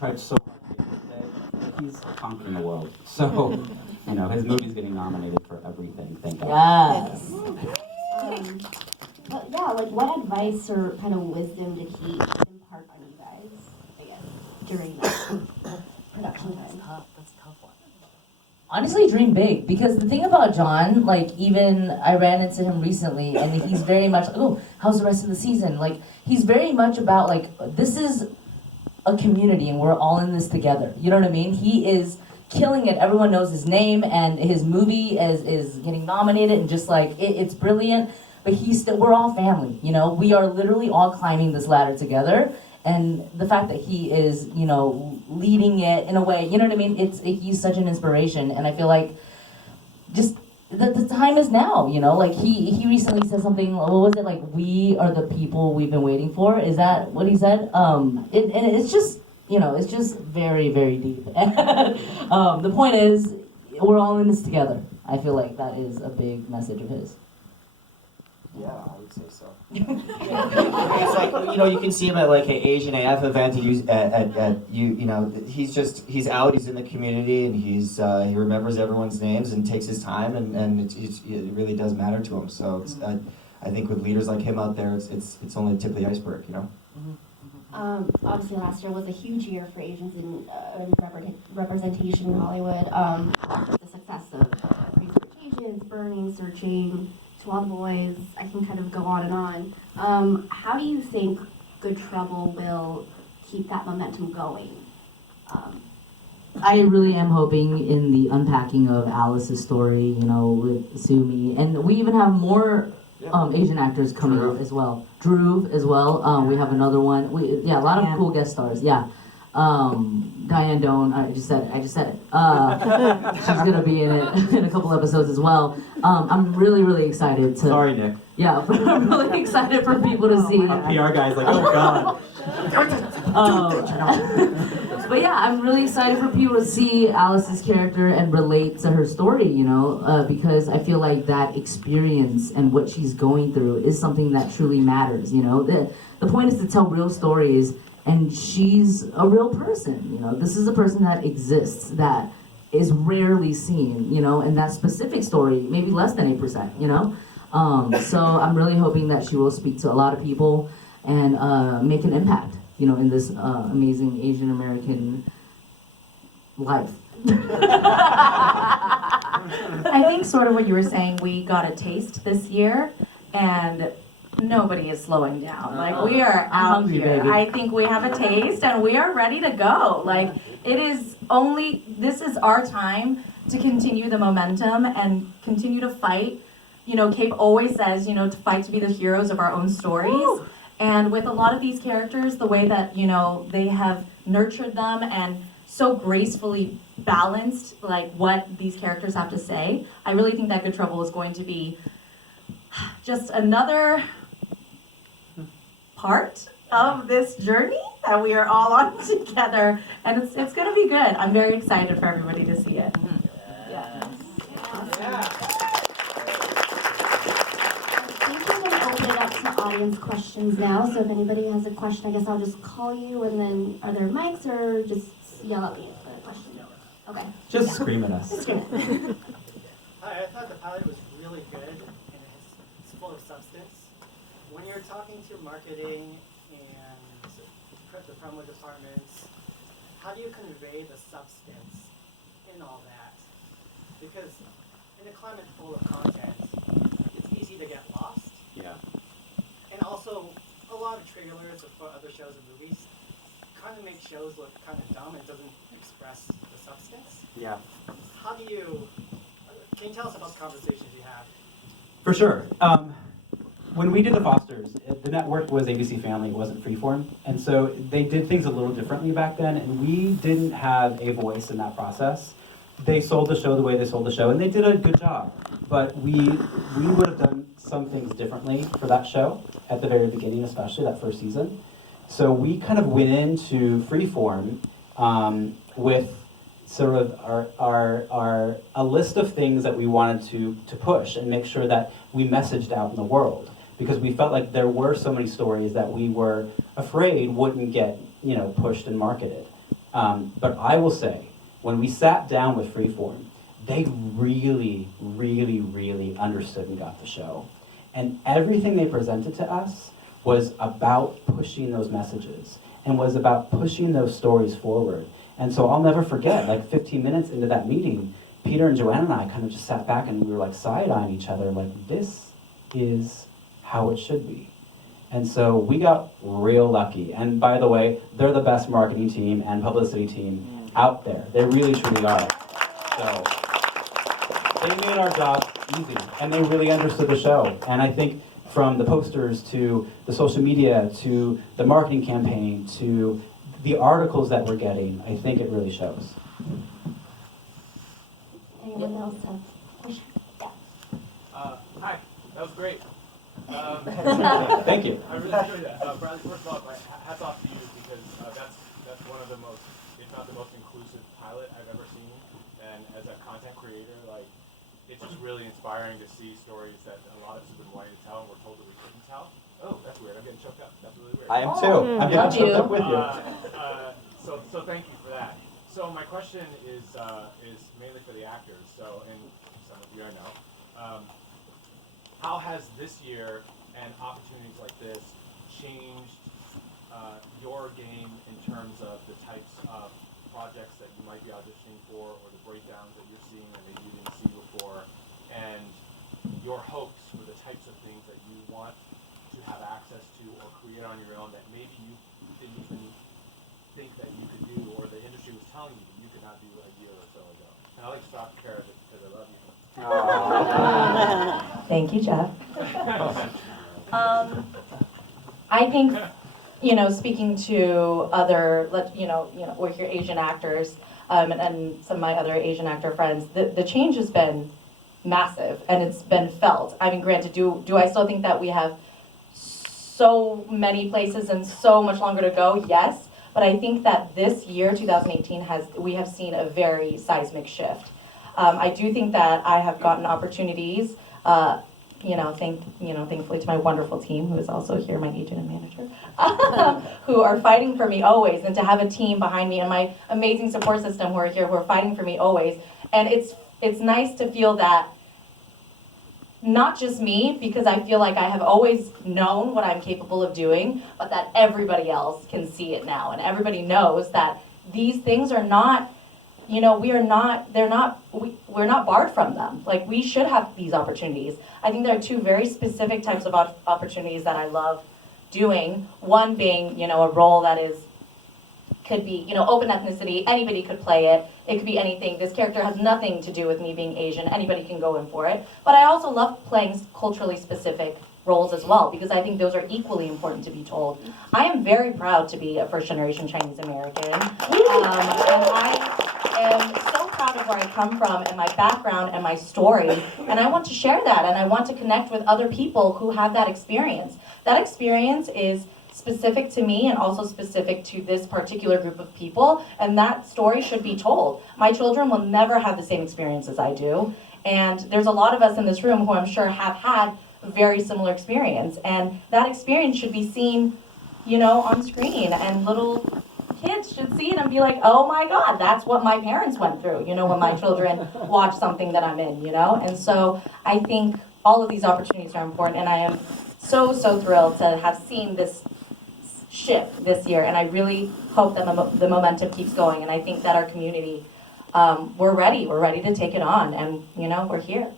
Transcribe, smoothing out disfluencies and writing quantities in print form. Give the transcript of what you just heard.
tried so hard to get today. He's conquering the world. So, his movie's getting nominated for everything, thank God. Yes. But yeah, like what advice or kind of wisdom did he impart on you guys, I guess, during production time? That's a tough one. Honestly, dream big, because the thing about John, like, even I ran into him recently, and he's very much like, oh, how's the rest of the season? Like, he's very much about, like, this is a community, and we're all in this together. You know what I mean? He is killing it. Everyone knows his name, and his movie is getting nominated, and just, like, it's brilliant, but we're all family, We are literally all climbing this ladder together. And the fact that he is, leading it in a way, you know what I mean? He's such an inspiration, and I feel like just the time is now, Like he recently said something. What was it, like? We are the people we've been waiting for. Is that what he said? And it's just, it's just very, very deep. The point is, we're all in this together. I feel like that is a big message of his. Yeah, I would say so. It's like, you can see him at like an Asian AF event. He's out. He's in the community, and he remembers everyone's names and takes his time, and it really does matter to him. So I think with leaders like him out there, it's only the tip of the iceberg, Obviously, last year was a huge year for Asians in representation in Hollywood. The success of Research Asians, Burning, Searching, To All the Boys, I can kind of go on and on. How do you think Good Trouble will keep that momentum going? I really am hoping in the unpacking of Alice's story, with Sumi, and we even have more Asian actors coming up as well. Dhruv as well. We have another one. A lot of cool guest stars. Yeah. Diane Doan, I just said it. She's gonna be in it in a couple episodes as well. I'm really, really excited to. Sorry, Nick. Yeah, but I'm really excited for people to see. Our PR guy's like, oh God. But yeah, I'm really excited for people to see Alice's character and relate to her story, because I feel like that experience and what she's going through is something that truly matters, The point is to tell real stories, and she's a real person, This is a person that exists, that is rarely seen, and that specific story, maybe less than 8%, So I'm really hoping that she will speak to a lot of people and make an impact, in this amazing Asian American life. I think sort of what you were saying, we got a taste this year, and nobody is slowing down. Like, we are out hungry, here. baby. I think we have a taste, and we are ready to go. Like, this is our time to continue the momentum and continue to fight. Cape always says, to fight to be the heroes of our own stories. Woo! And with a lot of these characters, the way that, they have nurtured them and so gracefully balanced, like, what these characters have to say, I really think that Good Trouble is going to be just another part of this journey that we are all on together. And it's going to be good. I'm very excited for everybody to see it. Yeah. Open it up to audience questions now. So if anybody has a question, I guess I'll just call you, and then are there mics, or just yell at me for a question? Okay. Just scream at us. Just scream. Hi, I thought the pilot was really good, and it's full of substance. When you're talking to marketing and the promo departments, how do you convey the substance in all that? Because in a climate full of content, it's easy to get lost. Yeah. And also, a lot of trailers for other shows and movies kind of make shows look kind of dumb and doesn't express the substance. Yeah. Can you tell us about the conversations you have? For sure. When we did the Fosters, the network was ABC Family, it wasn't Freeform. And so they did things a little differently back then, and we didn't have a voice in that process. They sold the show the way they sold the show, and they did a good job. But we would have done some things differently for that show at the very beginning, especially that first season. So we kind of went into Freeform with sort of a list of things that we wanted to push and make sure that we messaged out in the world, because we felt like there were so many stories that we were afraid wouldn't get pushed and marketed. But I will say, when we sat down with Freeform, they really, really, really understood and got the show. And everything they presented to us was about pushing those messages and was about pushing those stories forward. And so I'll never forget, like 15 minutes into that meeting, Peter and Joanna and I kind of just sat back and we were like side-eyeing each other, like, this is how it should be. And so we got real lucky. And by the way, they're the best marketing team and publicity team out there. They really, truly are. So they made our job easy, and they really understood the show. And I think from the posters to the social media to the marketing campaign to the articles that we're getting, I think it really shows. Anyone else have a question? Yeah. Hi, that was great. Thank you. I really enjoyed that. Bradley, first of all, my hats off to you because that's one of the most, if not the most inclusive pilot I've ever seen. And as a content creator, like, it's just really inspiring to see stories that a lot of us have been wanting to tell and we're told that we couldn't tell. Oh, that's weird. I'm getting choked up. That's really weird. I am too. I'm getting choked up with you. So thank you for that. So my question is mainly for the actors. So, and some of you I know. How has this year and opportunities like this changed your game in terms of the types of projects that you might be auditioning for, or the breakdowns that you're seeing that maybe you didn't see before, and your hopes for the types of things that you want to have access to or create on your own that maybe you didn't even think that you could do, or the industry was telling you that you could not do a year or so ago? And I like to stop Kara because I love you. Thank you, Jeff. I think, speaking to other, we're here Asian actors, and some of my other Asian actor friends, the change has been massive and it's been felt. I mean, granted, do I still think that we have so many places and so much longer to go? Yes, but I think that this year, 2018, we have seen a very seismic shift. I do think that I have gotten opportunities, thankfully to my wonderful team, who is also here, my agent and manager, who are fighting for me always, and to have a team behind me and my amazing support system who are here, who are fighting for me always. And it's nice to feel that, not just me, because I feel like I have always known what I'm capable of doing, but that everybody else can see it now, and everybody knows that these things are not, we're not barred from them. Like, we should have these opportunities. I think there are two very specific types of opportunities that I love doing. One being, a role that could be, open ethnicity, anybody could play it. It could be anything. This character has nothing to do with me being Asian. Anybody can go in for it. But I also love playing culturally specific roles as well, because I think those are equally important to be told. I am very proud to be a first-generation Chinese American. And I am so proud of where I come from and my background and my story. And I want to share that, and I want to connect with other people who have that experience. That experience is specific to me and also specific to this particular group of people, and that story should be told. My children will never have the same experience as I do, and there's a lot of us in this room who I'm sure have had a very similar experience, and that experience should be seen, on screen, and little kids should see it and be like, oh my God, that's what my parents went through, when my children watch something that I'm in, and so I think all of these opportunities are important, and I am so thrilled to have seen this shift this year, and I really hope that the momentum keeps going, and I think that our community, we're ready to take it on, and we're here.